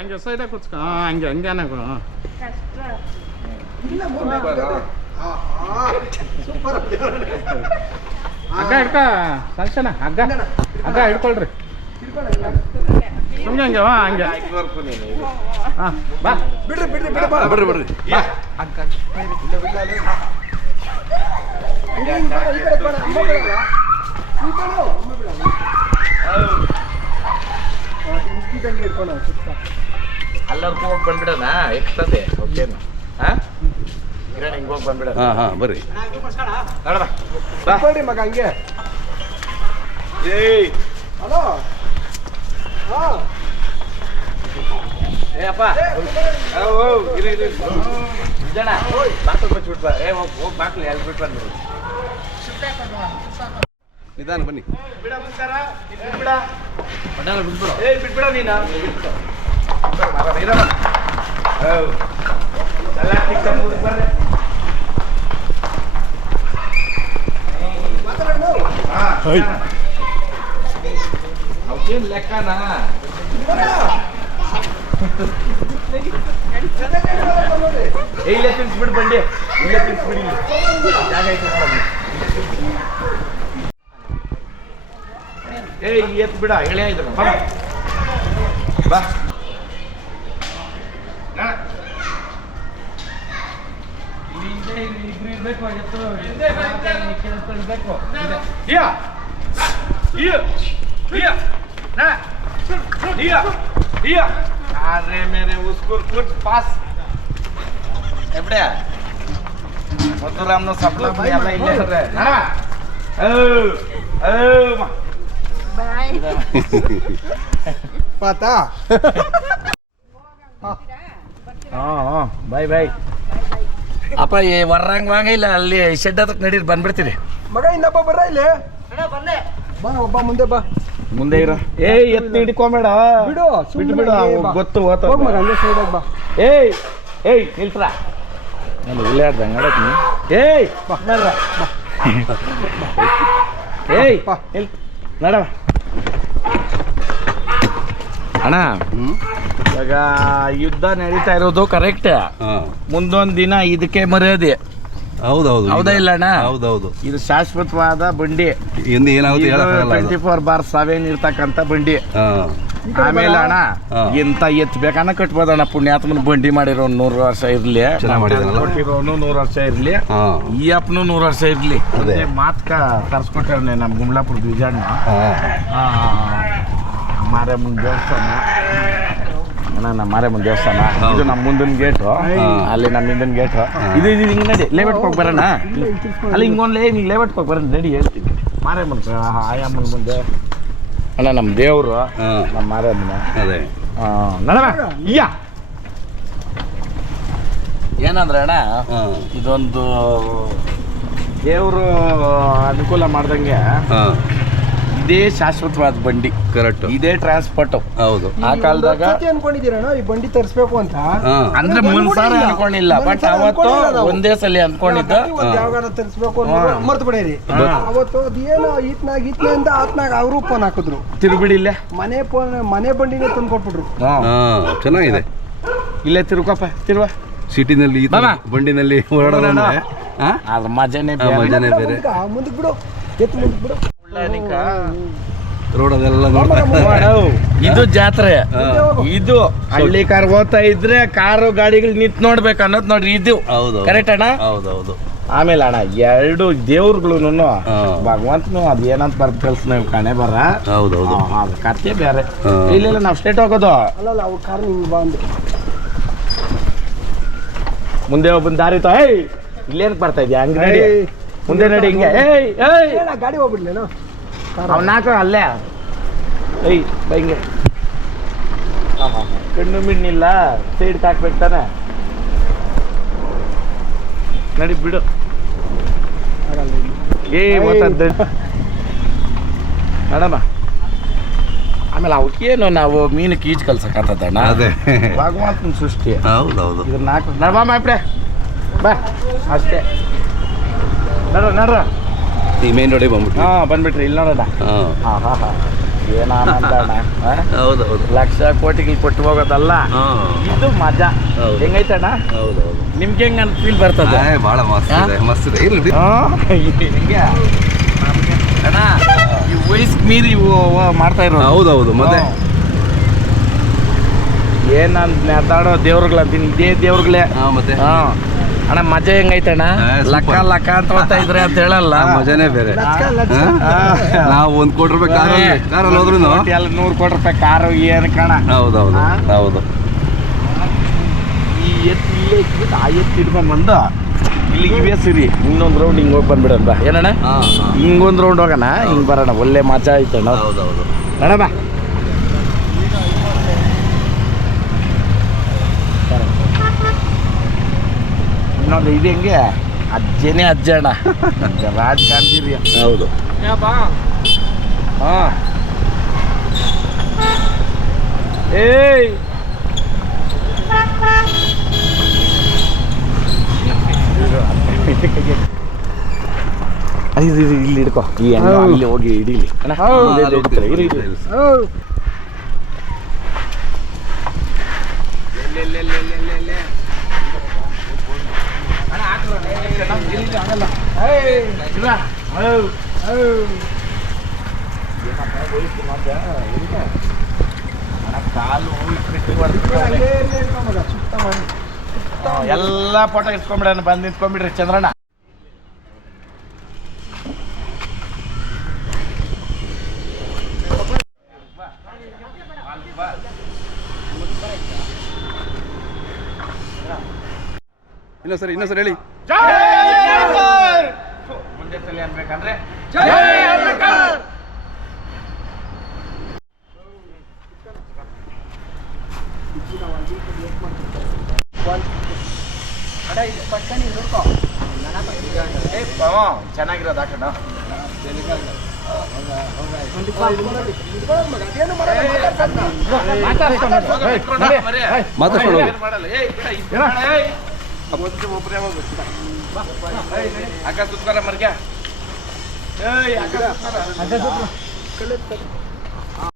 ಹಂಗೆ ಸೈಡಾಗ ಕೂತ್ಕೊ ಹಂಗೆ ಹಂಗೇನೆ ಹಗ್ಗ ಹಿಡ್ಕ ಸಂಕ್ಷಣ ಹಗ್ಗ ಹಗ್ಗ ಹಿಡ್ಕೊಳ್ರಿ ಸುಮ್ಮನೆ ಹಂಗೆ ಹಂಗೆ ಹಾಂ ಬಾ ಬಿಡ್ರಿ ಬಿಡ್ರಿ ಬಿಡ ಬಿಡ್ರಿ ಬಿಡ್ರಿ ಎಲ್ಲರಿಗೂ ಹೋಗಿ ಬಂದ್ಬಿಡೋಣ ಎಕ್ಸ್ತದೆ ಓಕೆನಾ ಹಾಂ ಹಿಂಗೆ ಹೋಗಿ ಬಂದ್ಬಿಡೋಣ ಹಾಂ ಬರ್ರಿ ನೋಡ್ರಿ ಮಗ ಹಂಗೆ ಏಯ್ ಹಲೋ ಹಾಂ ಏ ಅಪ್ಪ ಇರಿ ಜನ ಬಾಕ್ಲು ಬಚ್ಚಿಬಿಟ್ಟು ಬಾ ಹೋಗಿ ಬಾಕ್ಲು ಎಲ್ಲಿ ಬಿಟ್ಟು ಬಂದ್ಬಿಡು ನಿಧಾನ ಬನ್ನಿ ಬಿಡ ಮುಂದಾರ ಬಿಟ್ಬಿಡ ಬಿಟ್ಬಿಡ ಏ ಬಿಟ್ಬಿಡ ನೀನು ಬಿಟ್ಬಿಡು ಇರಮ್ಮ ಎಲ್ಲ ಟಿಕ್ಕ ಮುಗಿದು ಬರ್ರೆ ಅವಕ್ಕೇನು ಲೆಕ್ಕನಾ ಇಲ್ಲೇ ತಿನ್ಸ್ಬಿಡು ಬಂಡಿ ಇಲ್ಲೇ ತಿನ್ಸ್ಬಿಡಿ ಜಾಗ ಐತೆ ಏ ಎತ್ ಬಿಡ ಎಳೆ ಇದ್ರ ಬಾ ಬಾ अरे मेरे उसको कुछ पास एवढ्या मथुरामनो सपना पण याला इले रे ना ಬಾಯ್ ಪಾತಾ ಬಾಯ್ ಬಾಯ್ ಅಪ್ಪ ಏ ವರ್ರಂಗ್ ವಾಂಗ ಇಲ್ಲ ಅಲ್ಲಿ ಶೆಡ್ ಹತ್ರಕ್ಕೆ ನಡೀರಿ ಬಂದ್ಬಿಡ್ತೀರಿ ಮಗ ಇನ್ನಪ್ಪ ಬರ್ರ ಇಲ್ಲಿ ಬಾ ಒಬ್ಬ ಮುಂದೆ ಬಾ ಮುಂದೆ ಇರ ಏ ಎತ್ತಿ ಹಿಡ್ಕೊಂಬೇಡ ಬಿಡು ಬಿಟ್ಟು ಬಿಡು ಗೊತ್ತು ಹೋಗ್ ಮಗ ಹಂಗೆ ಸೈಡ್ ಬಾ ಏಯ್ ಏಯ್ ನಿಲ್ಸ್ರ ನಾನು ಇಲ್ಲೇ ಆಡ್ದಂಗೆ ಆಡಕ್ ನೀ ಏಯ್ ನಡ್ರ ಏಯ್ ನಿಲ್ ನಡ ಅಣ್ಣ ಇವಾಗ ಯುದ್ಧ ನಡೀತಾ ಇರೋದು ಕರೆಕ್ಟ್ ಮುಂದೊಂದು ದಿನ ಇದಕ್ಕೆ ಮರ್ಯಾದೆ ಹೌದೌದು ಹೌದಾ ಇಲ್ಲ ಅಣ್ಣ ಹೌದೌದು ಇದು ಶಾಶ್ವತವಾದ ಬಂಡಿ ಎಂದು ಏನಾಗುತ್ತೆ 24/7 ಇರ್ತಕ್ಕಂಥ ಬಂಡಿ ಆಮೇಲೆ ಅಣ್ಣ ಎಂತ ಎತ್ತಬೇಕನ್ನ ಕಟ್ಬೋದಣ್ಣ ಪುಣ್ಯಾತ್ಮನ ಬಂಡಿ ಮಾಡಿರೋ 100 ವರ್ಷ ಇರ್ಲಿ ಕೊಟ್ಟಿರೋನು 100 ವರ್ಷ ಇರ್ಲಿ ಈ ಅಪ್ಪನು 100 ವರ್ಷ ಇರ್ಲಿ ಮಾತ್ಕ ತರ್ಸ್ಕೊಟ್ಟವ್ನೆ ನಮ್ ಗುಮ್ಲಾಪುರ ಬಿಜಾಡ್ನ ಮಾರಮ್ಮನ ದೇವಸ್ಥಾನ ಅಣ್ಣ ನಮ್ಮ ಮಾರಮ್ಮನ ದೇವಸ್ಥಾನ ಇದು ನಮ್ಮ ಮುಂದಿನ ಗೇಟು ಅಲ್ಲಿ ನಮ್ಮ ಹಿಂದಿನ ಗೇಟು ಇದು ಹಿಂಗೆ ನಡಿ ಲೇಔಟ್ಗೆ ಹೋಗಿ ಬರೋಣ ಅಲ್ಲಿ ಹಿಂಗೊಂದು ಹಿಂಗೆ ಲೇಔಟ್ಗೆ ಹೋಗಿ ಬರೋಣ ನಡಿ ಹೇಳ್ತೀನಿ ಮಾರಮ್ಮನ ಆಯಮ್ಮನ ಮುಂದೆ ಅಣ್ಣ ನಮ್ಮ ದೇವರು ನಮ್ಮ ಮಾರಮ್ಮನ ಅದೇ ನಡವ ಇಯ್ಯ ಏನಂದ್ರೆ ಅಣ್ಣ ಇದೊಂದು ದೇವರು ಅನುಕೂಲ ಮಾಡ್ದಂಗೆ ಇದೇ ಶಾಶ್ವತವಾದ ಬಂಡಿ ಕರೆಕ್ಟ್ ಇದೇ ಟ್ರಾನ್ಸ್ಪೋರ್ಟ್ ಹೌದು ಆ ಕಾಲದಾಗ ಅನ್ಕೊಂಡಿದ್ದೀರಣ್ಣ ಈ ಬಂಡಿ ತರಿಸ್ಬೇಕು ಅಂತ ಅಂದ್ರೆ ಮುಂದ್ಸಾರ ಅನ್ಕೊಂಡಿಲ್ಲ ಬಟ್ ಅವತ್ತು ಒಂದೇ ಸಲ ಅನ್ಕೊಂಡಿದ್ದ ಯಾವಾಗ ತರಿಸ್ಬೇಕು ಮರ್ತು ಬಿಡೇರಿ ಅವತ್ತು ಅದೇನೋ ಈತ್ನಾಗ ಆತ್ನಾಗ ಅವರು ಫೋನ್ ಹಾಕಿದ್ರು ತಿರುಬಿಡಿ ಇಲ್ಲೇ ಮನೆ ಬಂಡಿನೇ ತಂದು ಕೊಟ್ಬಿಟ್ರು ಚೆನ್ನಾಗಿದೆ. ಇಲ್ಲೇ ತಿರುಕಪ್ಪ ತಿರುವ ಸಿಟಿನಲ್ಲಿ ಬಂಡಿನಲ್ಲಿ ಓಡಾಡೋದು ಅದ್ರ ಮಜಾನೇ ಮಜಾನೇ ಬೇರೆ. ಮುಂದಕ್ಕೆ ಬಿಡು ಎತ್ತು ಮುಂದಕ್ಕೆ ಬಿಡು ರೋಡ್ ಅದೆಲ್ಲ ಇದು ಜಾತ್ರೆ ಇದು ಹಳ್ಳಿ ಕಾರ್ ಹೋಗ್ತಾ ಇದ್ರೆ ಕಾರು ಗಾಡಿಗಳು ನಿಂತ್ ನೋಡ್ಬೇಕು ಅನ್ನೋದು ನೋಡ್ರಿ ಇದು ಕರೆಕ್ಟ್ ಅಣ್ಣ ಹೌದೌದು. ಆಮೇಲೆ ಅಣ್ಣ ಎರಡು ದೇವ್ರುಗಳು ಭಗವಂತನು ಅದ್ ಏನಂತ ಬರ್ದ್ ಕಲ್ಸ್ ನಾವು ಕಾಣೆ ಬರ ಹೌದೌದು ಅದ್ ಕತ್ತೆ ಬೇರೆ ಇಲ್ಲ ನಾವ್ ಸ್ಟೇಟ್ ಹೋಗೋದು ಅಲ್ಲ ಅವ್ರ ಕಾರ್ ನಿಮ್ಗೆ ಬಂದು ಮುಂದೆ ಒಬ್ಬನ್ ದಾರಿ ಏಯ್ ಇಲ್ಲೇನ್ ಬರ್ತಾ ಇದ್ಯಾ ಹಂಗ ನಡಿ ಮುಂದೆ ನಡಿ ಹಿಂಗೆ ಏಯ್ ಏಯ್ ಗಾಡಿ ಹೋಗ್ಬಿಡ್ಲೇನೋ ಅವ್ನ ಹಾಕ ಅಲ್ಲೇ ಏಯ್ ಹಿಂಗೆ ಕಣ್ಣು ಮಿಣ್ಣಿಲ್ಲ ಸೈಡ್ ಹಾಕ್ಬೇಕು ತಾನೆ ನಡಿ ಬಿಡು ಏ ಮತ್ತ ಮೇಡಮ ಆಮೇಲೆ ಅವಕ್ಕೇನು ನಾವು ಮೀನು ಈಜು ಕಲ್ಸಕ್ಕತ್ತದಣ್ಣ ಅದೇ ಭಗವಂತನ ಸೃಷ್ಟಿ ಹೌದೌದು. ಇದನ್ನ ನಾಲ್ಕು ನಡ್ಬಾ ಮಾಪ್ರೆ ಬಾ ಅಷ್ಟೇ ನಡ್ರ ಈ ಮೇನ್ ರೋಡಿಗೆ ಬಂದ್ಬಿಟ್ಟು ಹಾಂ ಬಂದ್ಬಿಟ್ರಿ ಇಲ್ಲಿ ನೋಡೋಣ ಹಾಂ ಹಾಂ ಹಾಂ ಏನೋ ಆನಂದ ಅಣ್ಣ ಆ? ಹೌದೌದು ಲಕ್ಷ ಕೋಟಿಗಳು ಕೊಟ್ಟು ಹೋಗೋದಲ್ಲ ಇದು ಮಜಾ. ಹೌದು. ಹೆಂಗೈತಣ್ಣ ಹೌದೌದು ನಿಮ್ಗೆ ಹೆಂಗ ಫೀಲ್ ಬರ್ತದೆ? ಭಾಳ ಮಸ್ತ್ ಇದೆ ಮಸ್ತ್ ಇದೆ ಇರ್ಲಿ ಹೆಂಗೆ ಅಣ್ಣ ಈ ವಯಸ್ಸಿಗೆ ಮೀರಿ ಇವು ಮಾಡ್ತಾ ಇರೋ ಹೌದೌದು ಮತ್ತೆ ಏನಂತ ಮಾತಾಡೋ ದೇವ್ರುಗಳಂತೀನಿ ಇದೇ ದೇವ್ರುಗಳೇ. ಮತ್ತೆ ಹಾಂ ಅಣ್ಣ ಮಜಾ ಹೆಂಗೈತಣ್ಣ? super. ಲಕ್ಕ ಲಕ್ಕ ಅಂತ ಓದ್ತಾ ಇದ್ರೆ ಅಂತ ಹೇಳಲ್ಲ. ಆ ಮಜಾನೇ ಬೇರೆ ಲಚ್ಕ, ಲಚ್ಕ. ನಾವು 1 ಕೋಟಿ ರೂಪಾಯಿ ಕಾರಲ್ಲಿ ಹೋದ್ರು ಎಲ್ಲ 100 ಕೋಟಿ ರೂಪಾಯಿ ಕಾರು ಏನು ಕಣ. ಹೌದೌದು ಹೌದು ಈ ಎತ್ತು ಇಲ್ಲೇ ಇಟ್ಬಿಟ್ಟು ಆ ಎತ್ತು ಹಿಡ್ಕೊಂಬಂದು ಇಲ್ಲಿ ಇವೇ ಸಿರಿ ಇನ್ನೊಂದು ರೌಂಡ್ ಹಿಂಗೆ ಹೋಗಿ ಬಂದ್ಬಿಡೋಣ ಬಾ. ಏನಣ್ಣ ಹಿಂಗೊಂದು ರೌಂಡ್ ಹೋಗೋಣ, ಹಿಂಗೆ ಬರೋಣ. ಒಳ್ಳೆ ಮಜಾ ಆಯ್ತಣ್ಣ. ಹೌದೌದು ಅಣ್ಣ ಬಾ. ಇನ್ನೊಂದು ಇದು ಹೆಂಗೆ ಅಜ್ಜನೇ ಅಜ್ಜ ಅಣ್ಣ. ರಾಜ್ ಗಾಂಧಿ ಹೌದು ಹಾಂ ಏಯ್ ಇದು ಇಲ್ಲಿ ಹಿಡ್ಕೊ ಈ ಹೆಣ್ಣು ಅಲ್ಲಿ ಹೋಗಿ ಹಿಡೀಲಿ ಅಣ್ಣ. ಇದೆ, ಹಿಡ್ತಾರೆ. ಇರು, ಇರು. ಅಣ್ಣ, ಹಾಕ್ರು. ಇಲ್ಲಿ ಆಗಲ್ಲ. ಏಯ್, ಇಲ್ಲ. ಕಾಲು ಎಲ್ಲ ಫೋಟೋ ಇಟ್ಕೊಂಡ್ಬಿಡೋಣ. ಬಂದು ನಿಂತ್ಕೊಂಡ್ಬಿಡ್ರಿ ಚಂದ್ರಣ್ಣ. ಇನ್ನೊಂದ್ಸರಿ ಹೇಳಿ ಮುಂದೆ ತಲೆ ಅನ್ಬೇಕಂದ್ರೆ ಚೆನ್ನಾಗಿರೋದು ಹಾಕೋಣ. ಮಾತಾಡ್ಕೊಂಡು ಹೋಗಿ. ಅಕ್ಕ ಸುತ್ಕರ ಮರ್ಗ್ಯ. ಏಯ್ ಅಕ್ಕ ಸುತ್ಕರ.